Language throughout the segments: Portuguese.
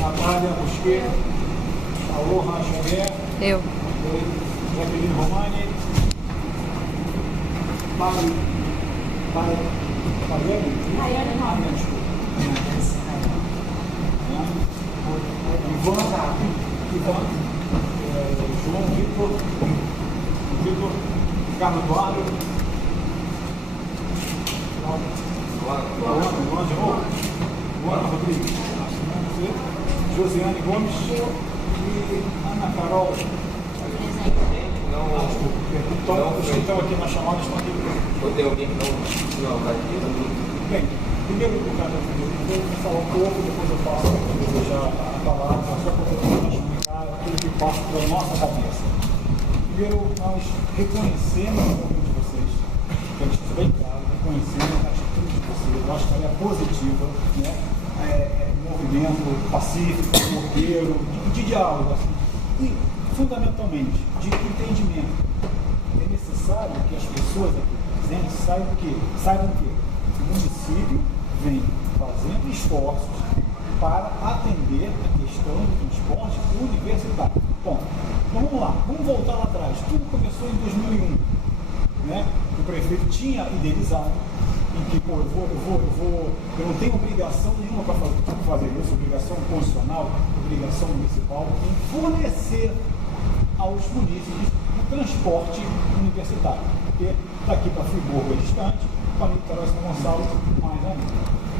Natália Mosqueira, Aloha Xavier, Eu. Jacqueline Romani, Ivan, João Vitor, Ricardo Eduardo, Luana Rodrigues, Josiane Gomes e Ana Carol. Estão aqui na chamada, estão aqui. Tem alguém que não vai aqui? Bem, primeiro eu vou falar um pouco, depois eu passo a palavra, só para eu explicar aquilo que passa pela nossa cabeça. Primeiro, nós reconhecemos o movimento de vocês, que a gente está bem claro, reconhecemos a atitude de vocês, eu acho que ela é positiva, né? Movimento pacífico, roteiro, de diálogo, assim, e fundamentalmente de entendimento. É necessário que as pessoas aqui presentes saibam que o município vem fazendo esforços para atender a questão do transporte universitário. Bom, então vamos lá, vamos voltar lá atrás. Tudo começou em 2001, né? O prefeito tinha idealizado em que, pô, eu não tenho obrigação nenhuma para fazer isso, obrigação constitucional, obrigação municipal, em fornecer aos munícipes o transporte universitário. Porque daqui para Friburgo é distante, para Niterói e São Gonçalo mais ainda.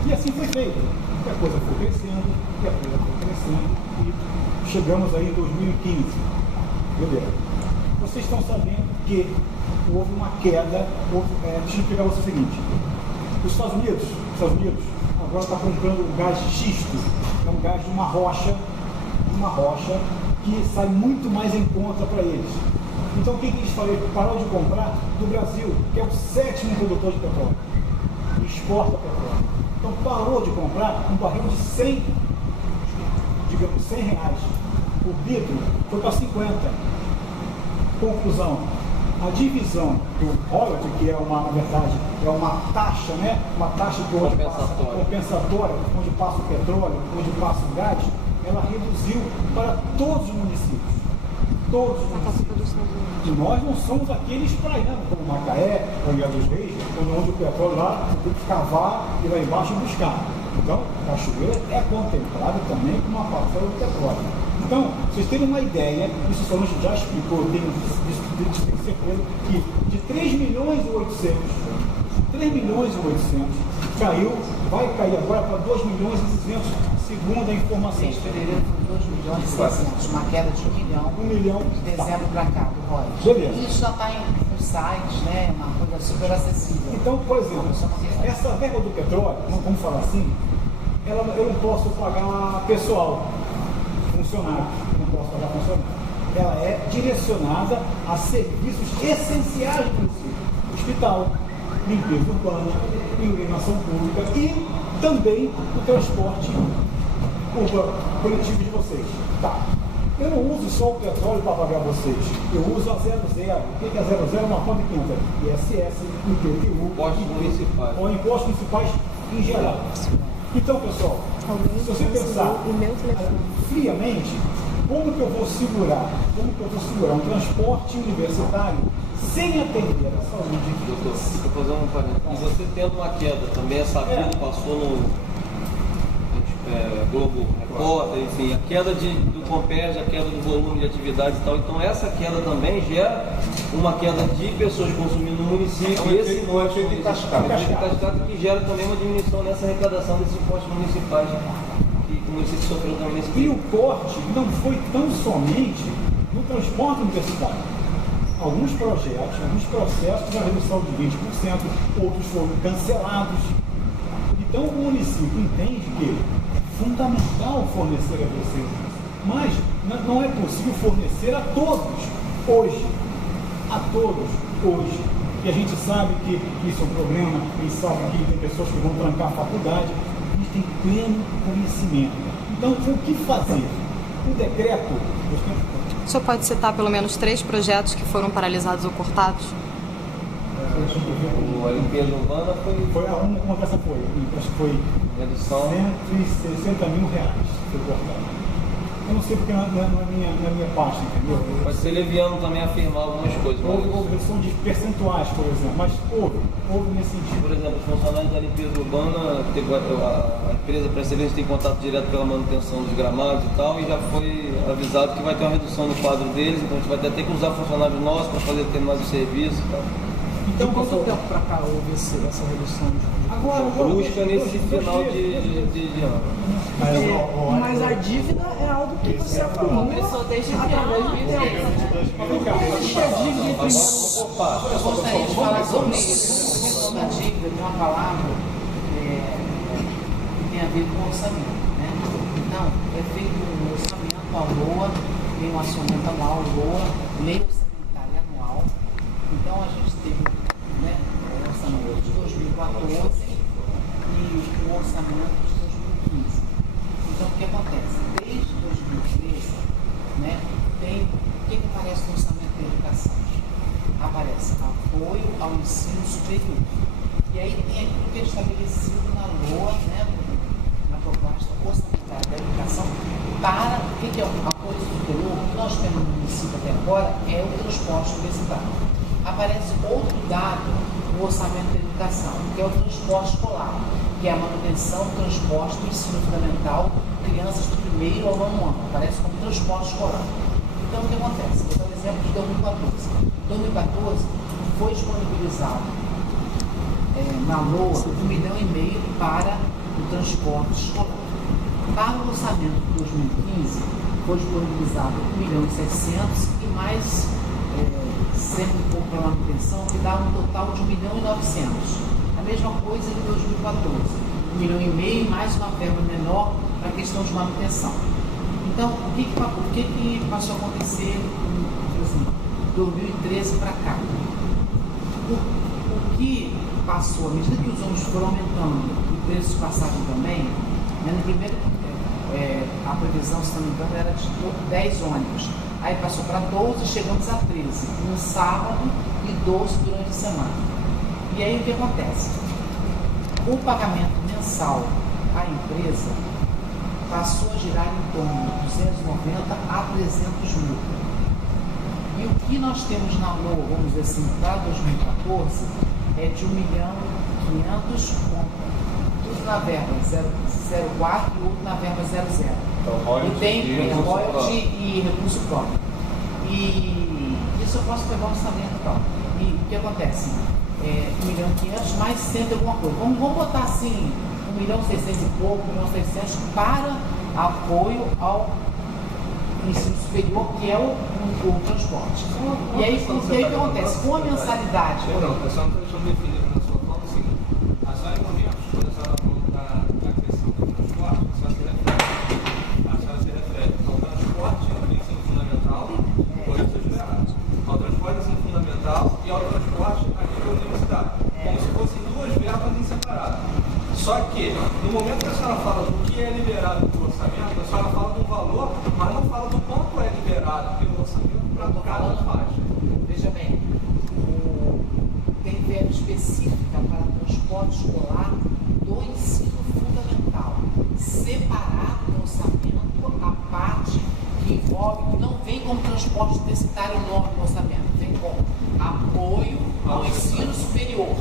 E assim foi feito. E a coisa foi crescendo, e chegamos aí em 2015. Beleza. Vocês estão sabendo que houve uma queda, deixa eu explicar você o seguinte. Os Estados Unidos agora está comprando o gás xisto, é um gás de uma rocha que sai muito mais em conta para eles. Então o que eles pararam de comprar do Brasil, que é o 7º produtor de petróleo, e exporta petróleo. Então parou de comprar um barril de 100 reais. O litro foi para 50. Conclusão. A divisão do royalty, que é na verdade, é uma taxa, né? Uma taxa que onde compensatória, onde passa o petróleo, onde passa o gás, ela reduziu para todos os municípios. Todos os municípios. E nós não somos aqueles praianos, como Macaé, Angra dos Reis, onde o petróleo lá tem que cavar e lá embaixo buscar. Então, Cachoeira é contemplado também como uma parcela do petróleo. Então, vocês terem uma ideia, isso o Solange já explicou, tenho certeza, que de 3 milhões e 800, vai cair agora para 2 milhões e 200, segundo a informação. Em fevereiro foi 2 milhões e 600, uma queda de 1 milhão de dezembro para cá, do royalties. Beleza. E isso já está nos sites, né? Uma coisa super acessível. Então, por exemplo, essa verba do petróleo, vamos falar assim, eu não posso pagar pessoal, funcionário, não posso pagar funcionário. Ela é direcionada a serviços essenciais do município. Hospital, limpeza urbana, iluminação pública e também o transporte coletivo de vocês. Tá. Eu não uso só o petróleo para pagar vocês. Eu uso a 00. O que é a 00? É uma conta quinta. ISS, IPTU, Impostos municipais. Ou impostos municipais em geral. Então, pessoal, se você pensar friamente, como que eu vou segurar um transporte universitário sem atender a saúde? Doutor, deixa eu fazer um parênteses. E você tendo uma queda, também é sabido, passou no Globo Repórter, enfim, a queda do Compérdia, a queda do volume de atividades e tal. Então essa queda também gera uma queda de pessoas consumindo no município. Esse não é efeito de cascata, que gera também uma diminuição nessa arrecadação desses impostos municipais que o município sofreu também nesse período. E o corte não foi tão somente no transporte universitário. Alguns projetos, alguns processos da redução de 20%, outros foram cancelados. Então o município entende que é fundamental fornecer a vocês, mas não é possível fornecer a todos hoje. A todos hoje. E a gente sabe que isso é um problema, a gente sabe que tem pessoas que vão trancar a faculdade, a gente tem pleno conhecimento. Então, o que fazer? O decreto... O senhor pode citar pelo menos 3 projetos que foram paralisados ou cortados? A limpeza urbana foi uma dessa foi, acho que foi redução. 160 mil reais foi cortado. Eu não sei porque não é na minha parte, entendeu? Pode ser leviano também afirmar algumas coisas. Houve redução de percentuais, por exemplo, mas houve nesse sentido. Por exemplo, os funcionários da limpeza urbana, a empresa para serviço tem contato direto pela manutenção dos gramados e tal, e já foi avisado que vai ter uma redução no quadro deles, então a gente vai ter que usar funcionários nossos para fazer determinados serviços e tal. Então, quanto tempo para cá houve essa redução de Agora, brusca nesse final de ano. Mas a dívida é algo que você acumula Começou desde através do tempo. Existe a dívida em primeiro. Eu gostaria de falar sobre isso. A questão da dívida tem uma palavra que tem a ver com orçamento, né? Então, é feito um orçamento, a LOA, tem um orçamento anual, LOA, lei orçamentária anual. Então, a gente teve, né, o orçamento de 2014 e o orçamento de 2015. Então, o que acontece? Desde 2013, né, tem o que aparece no orçamento da educação? Aparece apoio ao ensino superior. E aí tem aquilo que é estabelecido na LOA, né, na proposta orçamentária da educação, para o que é o apoio superior. O que nós temos no município até agora é o transporte universitário. Aparece outro dado no orçamento da educação, que é o transporte escolar, que é a manutenção do transporte do ensino fundamental, crianças do 1º ao 9º ano, aparece como transporte escolar. Então, o que acontece? Vou dar um exemplo de 2014. Em 2014, foi disponibilizado na LOA 1,5 milhão para o transporte escolar. Para o orçamento de 2015, foi disponibilizado 1,6 milhão e mais sempre um pouco para manutenção, que dá um total de 1,9 milhão. A mesma coisa em 2014, 1,5 milhão e mais uma verba menor para a questão de manutenção. Então, o que passou a acontecer assim, 2013 para cá? O que passou, à medida que os ônibus foram aumentando e o preço de passagem também, né, no primeiro, a previsão, se não me engano, era de 10 ônibus. Aí passou para 12 e chegamos a 13, no sábado e 12 durante a semana. E aí o que acontece? O pagamento mensal à empresa passou a girar em torno de 290 a 300 mil. E o que nós temos na LOA, vamos dizer assim, para 2014, é de 1,5 milhão, tudo na verba 0,04 e outro na verba 0,0. E tem royalty e recurso próprio. E isso eu posso pegar o orçamento e tal. E o que acontece? 1,5 milhão mais 100 alguma coisa. Vamos botar assim, 1,6 milhão e pouco, 1,6 milhão para apoio ao ensino superior, que é o transporte. E aí o que acontece? Com a mensalidade. Não, eu só não estou deixando definido na sua fala o seguinte: a senhora, em momentos, quando a senhora falou da questão do transporte, a senhora se refere ao transporte do ensino fundamental, por isso é liberado, ao transporte do ensino fundamental e ao transporte a nível universitário, como se fossem duas verbas em separado. Só que, no momento que a senhora fala do que é liberado pelo orçamento, a senhora fala de um valor, mas não fala do quanto é liberado pelo orçamento para cada faixa. Veja bem, tem verba específica para transporte escolar do ensino fundamental, separado do orçamento a parte que envolve, que não vem como transporte universitário nome do orçamento, vem como apoio ao ensino superior.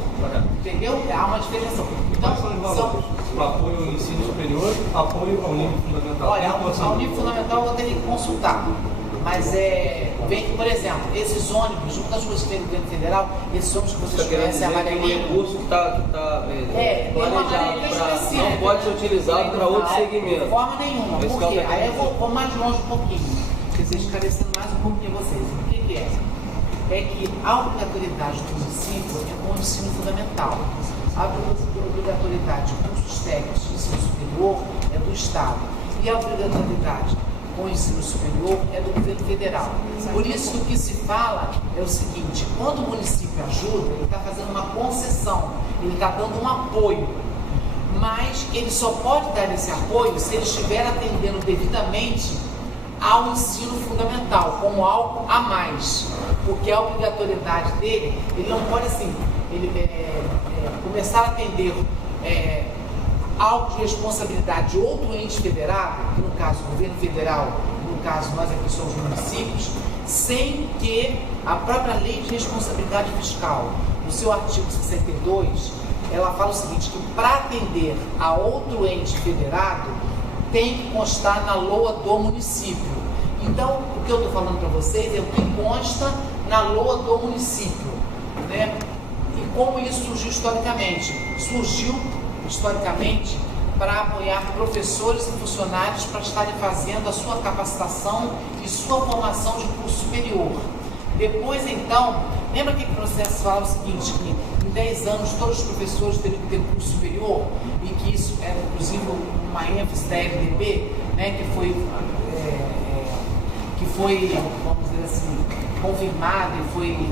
Entendeu? Há uma diferença. Então, são o apoio ao ensino superior, apoio ao nível fundamental. Olha, ao nível fundamental eu vou ter que consultar. Mas vem, por exemplo, esses ônibus, uma das coisas que tem no governo federal, esses ônibus que vocês conhecem, a amarelinha. Um recurso que está planejado para. Não pode ser utilizado para outro segmento. De forma nenhuma. Por quê? Aí eu vou mais longe um pouquinho, porque vocês esclarecendo mais um pouquinho vocês. O que é? É que a obrigatoriedade do município é com o ensino fundamental. A obrigatoriedade de cursos técnicos de ensino superior é do Estado. E a obrigatoriedade com o ensino superior é do governo federal. Por isso que o que se fala é o seguinte: quando o município ajuda, ele está fazendo uma concessão, ele está dando um apoio. Mas ele só pode dar esse apoio se ele estiver atendendo devidamente ao ensino fundamental, como algo a mais. Porque a obrigatoriedade dele, ele não pode assim, começar a atender algo de responsabilidade de outro ente federado, que no caso o governo federal, no caso nós aqui somos municípios, sem que a própria lei de responsabilidade fiscal, no seu artigo 62, ela fala o seguinte, que para atender a outro ente federado, tem que constar na LOA do município. Então, o que eu estou falando para vocês é o que consta na LOA do município, né? E como isso surgiu historicamente? Surgiu historicamente para apoiar professores e funcionários para estarem fazendo a sua capacitação e sua formação de curso superior. Depois, então, lembra que o processo falava o seguinte, que em 10 anos todos os professores teriam que ter curso superior e que isso era, inclusive, uma ênfase da FDP, né, que foi, vamos dizer assim, confirmada e foi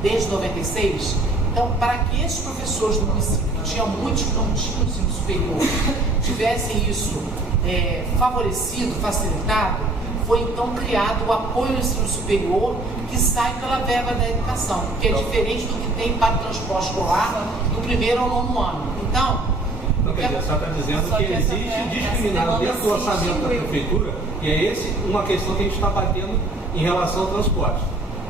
desde 96. Então, para que esses professores do município, que tinham muitos que não tinham ensino superior, tivessem isso favorecido, facilitado, foi então criado o apoio ao ensino superior, que sai pela verba da educação, que é diferente do que tem para o transporte escolar do 1º ao 9º ano. Então, quer dizer, a senhora está dizendo que existe discriminação dentro do orçamento da prefeitura, e é esse uma questão que a gente está batendo em relação ao transporte.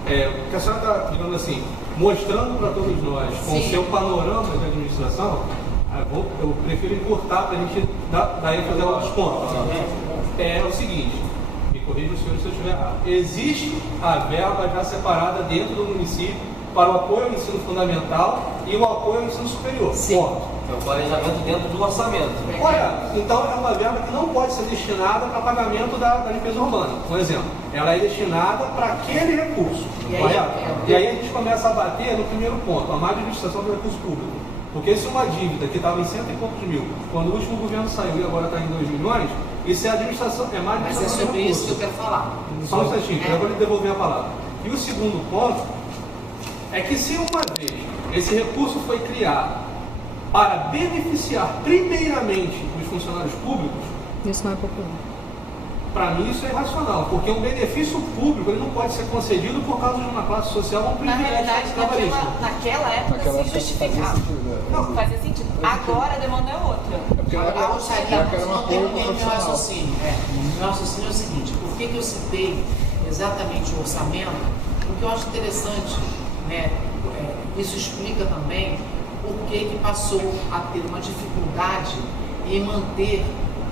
O que a senhora está, digamos assim, mostrando para todos nós, com o seu panorama de administração, eu prefiro encurtar para a gente daí fazer outros pontos. É o seguinte, me corrija o senhor se eu estiver errado, existe a verba já separada dentro do município para o apoio ao ensino fundamental e o apoio ao ensino superior. Sim. É o planejamento dentro do orçamento. Olha, então é uma verba que não pode ser destinada para pagamento da limpeza urbana, por exemplo. Ela é destinada para aquele recurso. E aí a gente começa a bater no primeiro ponto, a má administração do recurso público. Porque se uma dívida que estava em 100 e poucos mil, quando o último governo saiu e agora está em 2 milhões, isso é administração, é má administração. Mas é sobre isso que eu quero falar. Só um instantinho, eu vou lhe devolver a palavra. E o segundo ponto é que se uma vez esse recurso foi criado para beneficiar primeiramente os funcionários públicos, isso não é popular. Para mim isso é irracional, porque um benefício público ele não pode ser concedido por causa de uma classe social ou um Na privilégio realidade, trabalhista. naquela época se justificava. Não, fazia sentido. Agora a demanda é outra. Eu gostaria de não terminar meu raciocínio. Meu raciocínio é o seguinte, por que eu citei exatamente o orçamento? Porque eu acho interessante, né, isso explica também por que passou a ter uma dificuldade em manter,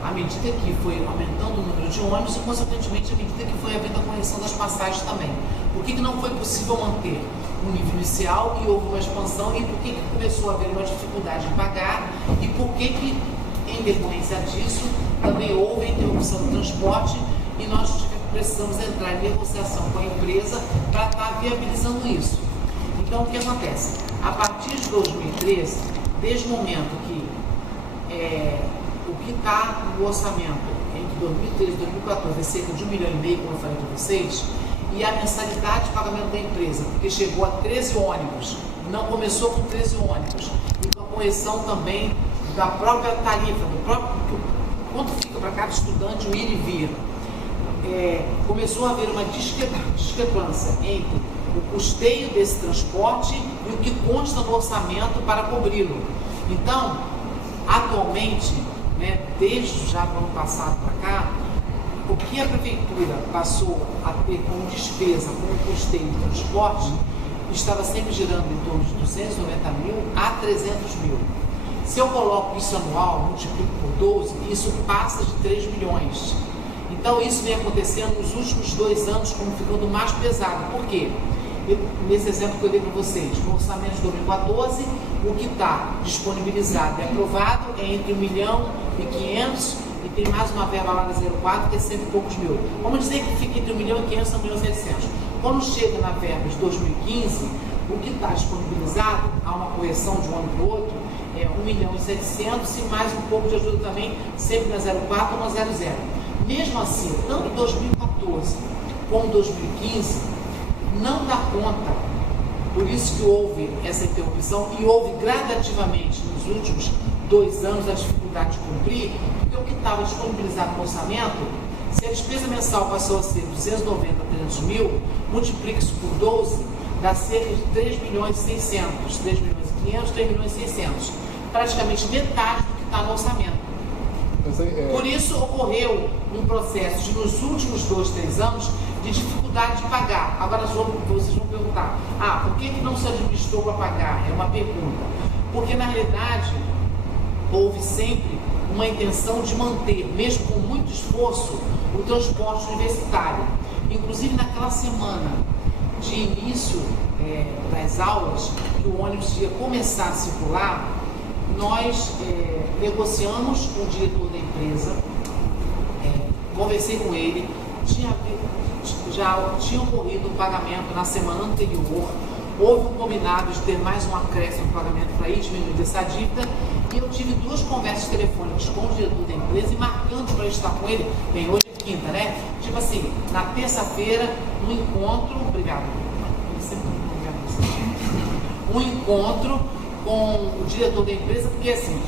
à medida que foi aumentando o número de ônibus e, consequentemente, à medida que foi havendo a correção das passagens também. Por que não foi possível manter o nível inicial e houve uma expansão, e por que começou a haver uma dificuldade em pagar, e por que em decorrência disso, também houve a interrupção do transporte e nós precisamos entrar em negociação com a empresa para estar viabilizando isso. Então, o que acontece? A partir de 2013, desde o momento que o que está no orçamento entre 2013 e 2014 é cerca de 1,5 milhão, como eu falei para vocês, e a mensalidade de pagamento da empresa, porque chegou a 13 ônibus, não começou com 13 ônibus, e com a correção também da própria tarifa, quanto fica para cada estudante o ir e vir. Começou a haver uma discrepância entre o custeio desse transporte e o que consta no orçamento para cobri-lo. Então, atualmente, né, desde já do ano passado para cá, o que a prefeitura passou a ter como despesa, como custeio do transporte, estava sempre girando em torno de 290 mil a 300 mil. Se eu coloco isso anual, multiplico por 12, isso passa de 3 milhões. Então isso vem acontecendo nos últimos 2 anos, como ficando mais pesado. Por quê? Nesse exemplo que eu dei para vocês, no orçamento de 2014, o que está disponibilizado e aprovado é entre 1,5 milhão e tem mais uma verba lá da 04, que é 100 e poucos mil. Vamos dizer que fica entre 1,5 milhão e 1,7 milhão. Quando chega na verba de 2015, o que está disponibilizado, há uma correção de um ano para o outro, é 1,7 milhão e mais um pouco de ajuda também, sempre na 04 ou na 00. Mesmo assim, tanto 2014 como 2015, não dá conta. Por isso que houve essa interrupção e houve gradativamente nos últimos 2 anos a dificuldade de cumprir, porque o que estava disponibilizado no orçamento, se a despesa mensal passou a ser 290 a 300 mil, multiplique isso por 12, dá cerca de 3 milhões e 600, 3 milhões e 500, 3 milhões e 600. Praticamente metade do que está no orçamento. Por isso ocorreu um processo de, nos últimos 2, 3 anos, de dificuldade de pagar. Agora vocês vão perguntar, por que não se administrou para pagar? É uma pergunta. Porque na realidade houve sempre uma intenção de manter, mesmo com muito esforço, o transporte universitário. Inclusive naquela semana de início das aulas, que o ônibus ia começar a circular, nós negociamos com o diretor da empresa, conversei com ele, já tinha ocorrido um pagamento na semana anterior, houve um combinado de ter mais um acréscimo no pagamento para ir diminuindo essa dívida, e eu tive 2 conversas telefônicas com o diretor da empresa e marcando para estar com ele, bem, hoje é quinta, né? Tipo assim, na terça-feira, um encontro, obrigado, um encontro com o diretor da empresa, porque assim,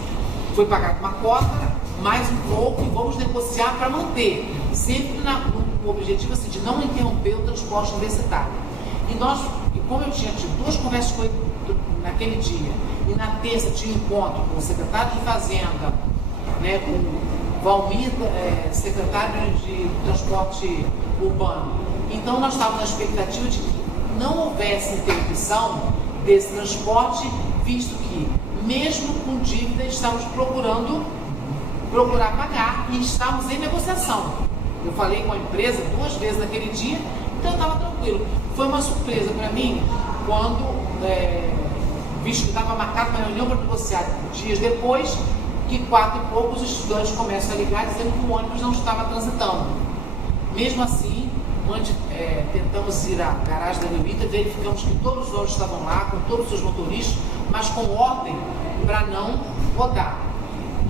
foi pagado uma cota, mais um pouco, e vamos negociar para manter, sempre no objetivo assim, de não interromper o transporte universitário. E como eu tinha tido 2 conversas com ele naquele dia, e na terça tinha encontro com o secretário de Fazenda, né, com o Valmir, secretário de Transporte Urbano, então nós estávamos na expectativa de que não houvesse interrupção desse transporte, visto que, mesmo com dívida, estamos procurar pagar e estamos em negociação. Eu falei com a empresa 2 vezes naquele dia, então eu estava tranquilo. Foi uma surpresa para mim quando, visto que estava marcado uma reunião para negociar dias depois, que 4 e poucos estudantes começam a ligar dizendo que o ônibus não estava transitando. Mesmo assim, tentamos ir à garagem da Rio Ita, verificamos que todos os ônibus estavam lá, com todos os seus motoristas, mas com ordem para não rodar.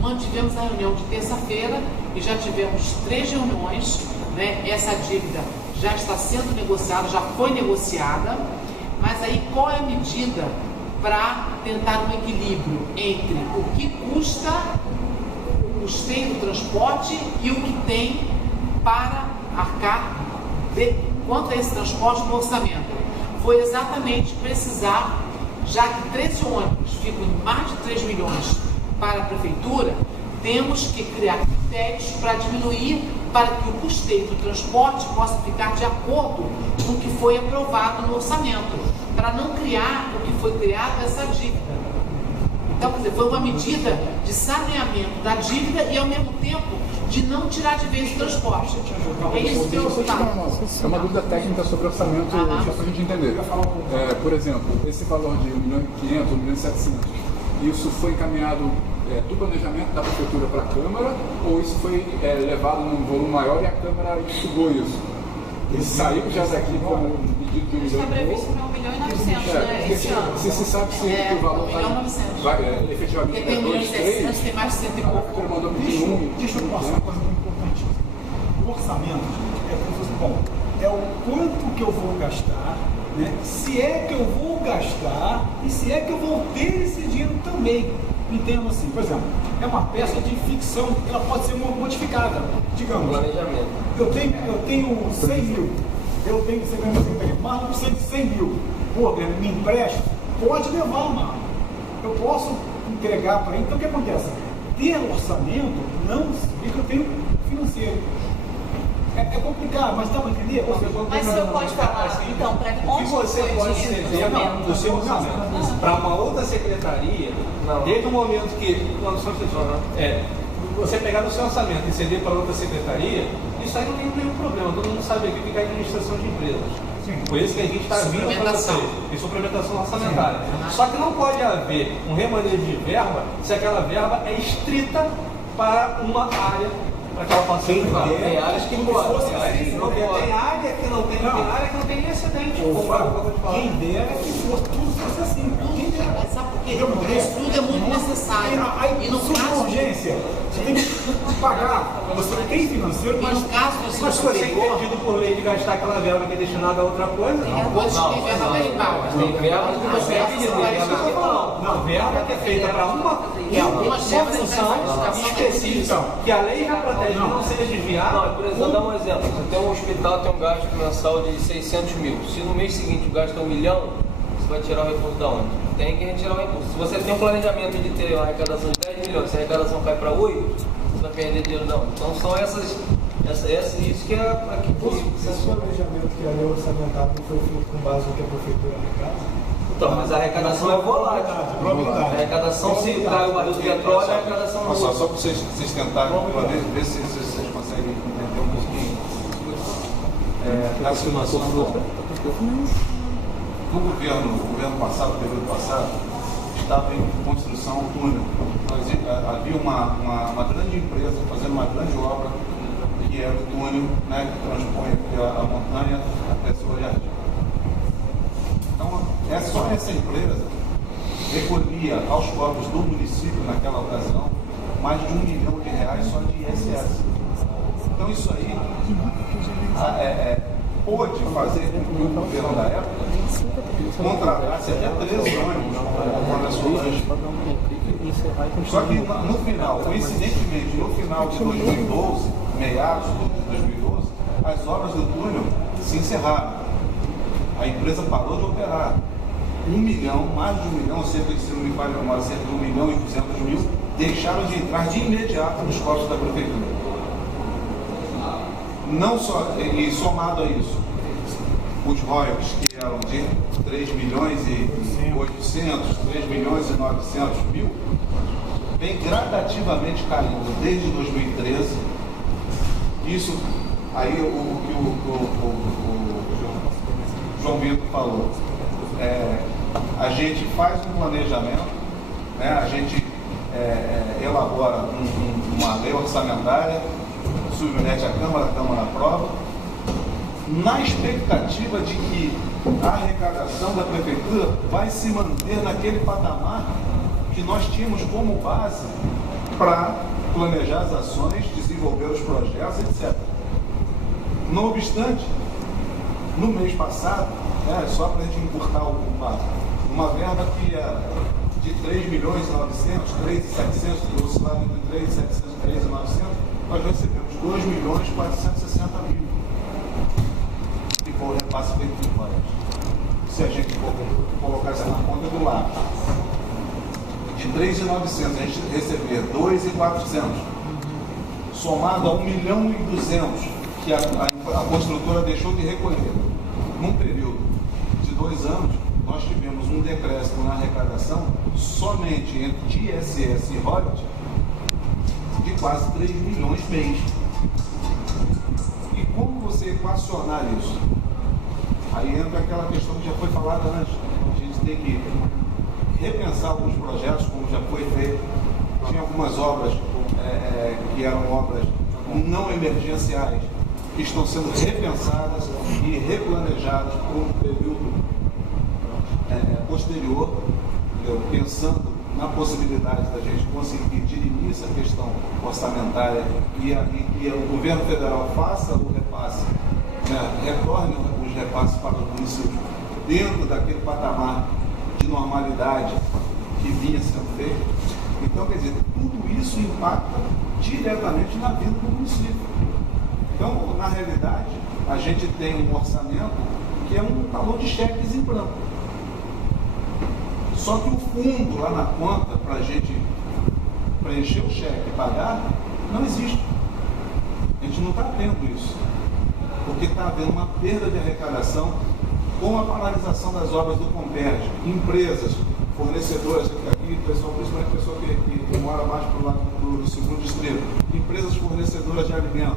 Mantivemos a reunião de terça-feira e já tivemos 3 reuniões, né? Essa dívida já está sendo negociada, já foi negociada, mas aí qual é a medida para tentar um equilíbrio entre o que custa o custeio do transporte e o que tem para arcar quanto a esse transporte no orçamento? Foi exatamente precisar, já que 13 ônibus ficam em mais de 3 milhões para a prefeitura, temos que criar critérios para diminuir, para que o custeio do transporte possa ficar de acordo com o que foi aprovado no orçamento, para não criar o que foi criado essa dívida. Então, quer dizer, foi uma medida de saneamento da dívida e, ao mesmo tempo, de não tirar de vez o transporte. É isso que eu É uma dúvida técnica sobre orçamento, só para a gente entender. Por exemplo, esse valor de 1.500.000, 1.700.000, isso foi encaminhado do planejamento da prefeitura para a Câmara, ou isso foi levado num volume maior e a Câmara estudou isso? Ele saiu já daqui como um pedido de 1 milhão? Está previsto para 1.900.000, né? Esse ano. Se sabe se o valor vai efetivamente tem 1.700.000, tem mais de 100 e pouco. Deixa eu passar uma coisa importantíssima. O orçamento é o quanto que eu vou gastar, né? Se é que eu vou gastar e se é que eu vou ter esse dinheiro também. Entendo assim, por exemplo, é uma peça de ficção, ela pode ser modificada. Digamos, Planejamento. eu tenho 100 mil, eu tenho, você ganha mais não sei de 100 mil, pô, me empresta, pode levar, mano. Eu posso entregar para ele. Então o que acontece? Ter orçamento não significa que eu tenho financeiro. É complicado, mas dá para entender? Mas o senhor pode falar, então, para onde você pode ceder do seu orçamento para uma outra secretaria, desde o momento que você pegar do seu orçamento e ceder para outra secretaria, isso aí não tem nenhum problema. Todo mundo sabe aqui que é administração de empresas. Por isso que a gente está vindo para vocês, e suplementação orçamentária. Só que não pode haver um remanejo de verba se aquela verba é estrita para uma área, para que ela possa ser usada. Tem áreas que podem, tem área que não tem, tem área que não tem excedente. Quem dera que fosse tudo fosse assim. Quem dera. Sabe por quê? Isso tudo é muito necessário. Aí, E no surge uma caso, urgência. Você tem que pagar, você tem financeiro, mas Mas se você é impedido por lei de gastar aquela verba que é destinada a outra coisa, Tem coisas que tem verba verbal. Tem verba que você é pedido, tem verba que não. não, verba que é feita para uma função específica, que a lei já protege que não seja desviada. Não, por exemplo, vou dar um exemplo. Você tem um hospital, tem um gasto mensal de 600 mil. Se no mês seguinte o gasto é 1 milhão, você vai tirar o recurso da onde? Tem que retirar o recurso. Se você tem um planejamento de ter uma arrecadação de 10 milhões, se a arrecadação cai para 8, você vai perder dinheiro não. Então são isso que é aqui possível. esse planejamento que a lei orçamentária não foi feito com base no que a prefeitura arrecada. Então, mas a arrecadação é volátil. A arrecadação, se cai o barril de petróleo, a arrecadação não. Só para vocês tentarem ver se vocês conseguem entender um pouquinho. A situação do governo passado, o período passado, estava em construção um túnel. Havia uma grande empresa fazendo uma grande obra, que era o túnel, né, que transpõe a montanha até São Jardim. Então, só essa empresa recolhia aos cofres do município, naquela ocasião, mais de R$1 milhão só de ISS. Então, isso aí pôde fazer com que o governo da época contratasse até 13 ônibus para a Solange. Só que no final, coincidentemente, no final de 2012, meados de 2012, as obras do túnel se encerraram. A empresa parou de operar. 1 milhão, mais de 1 milhão, cerca de, se não me falha a memória, cerca de 1.200.000, deixaram de entrar de imediato nos cofres da prefeitura. Não só, e somado a isso, os royalties que eram de 3 milhões e 800, 3 milhões e 900 mil, vem gradativamente caindo desde 2013. Isso, aí o que o João Vitor falou, a gente faz um planejamento, né, a gente elabora uma lei orçamentária, submete à Câmara, a Câmara aprova, na expectativa de que a arrecadação da Prefeitura vai se manter naquele patamar que nós tínhamos como base para planejar as ações, desenvolver os projetos, etc. Não obstante, no mês passado, só para a gente encurtar uma verba que era de 3 milhões e 900, 3.700, oscilava entre 3.700 e 3.900, nós recebemos 2 milhões e 460 mil. Que foi o repasse feito de royalties. Se a gente colocar isso na ponta do lápis, de 3.900 a gente receber 2.400, somado a 1 milhão e 200 que a construtora deixou de recolher. Num período de 2 anos, nós tivemos um decréscimo na arrecadação somente entre ISS e royalties de quase 3 milhões mês. E como você equacionar isso? Aí entra aquela questão que já foi falada antes. A gente tem que repensar alguns projetos, como já foi feito. Tinha algumas obras que eram obras não emergenciais, que estão sendo repensadas e replanejadas por um período posterior, pensando na possibilidade da gente conseguir dirimir essa questão orçamentária e o governo federal faça o repasse, retorne os repasses para os municípios dentro daquele patamar de normalidade que vinha sendo feito. Então, quer dizer, tudo isso impacta diretamente na vida do município. Então, na realidade, a gente tem um orçamento que é um talão de cheques em branco. Só que o fundo lá na conta para a gente preencher o cheque e pagar, não existe. A gente não está vendo isso. Porque está havendo uma perda de arrecadação com a paralisação das obras do Comperj. Empresas, fornecedoras, aqui, pessoal, principalmente pessoa que mora mais para o lado do segundo distrito, empresas fornecedoras de alimento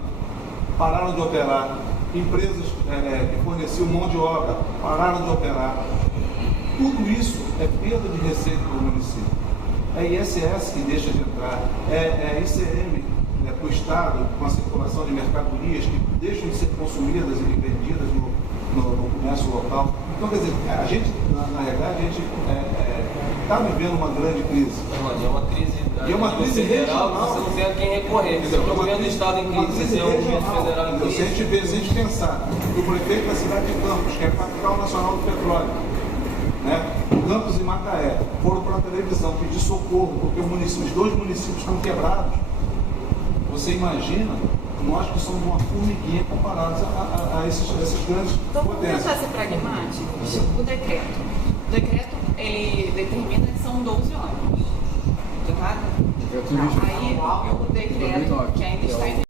pararam de operar, empresas que forneciam mão de obra pararam de operar. Tudo isso é perda de receita para o município. É ISS que deixa de entrar, é ICM para o Estado, com a circulação de mercadorias que deixam de ser consumidas e vendidas no comércio local. Então, quer dizer, a gente, na realidade, a gente está vivendo uma grande crise. É uma crise. E é uma crise regional. Você não tem a quem recorrer. Você tem o governo do estado em crise, você tem o governo federal em crise. Se a gente pensar que o prefeito da cidade de Campos, que é a capital nacional do petróleo, né? Campos e Macaé, foram para a televisão pedir socorro porque os dois municípios estão quebrados. Você imagina nós que somos uma formiguinha comparados a esses grandes Então vamos potências. tentar ser pragmáticos. O decreto, ele determina que são 12 ônibus. De nada? Decreto Aí o decreto que ainda está em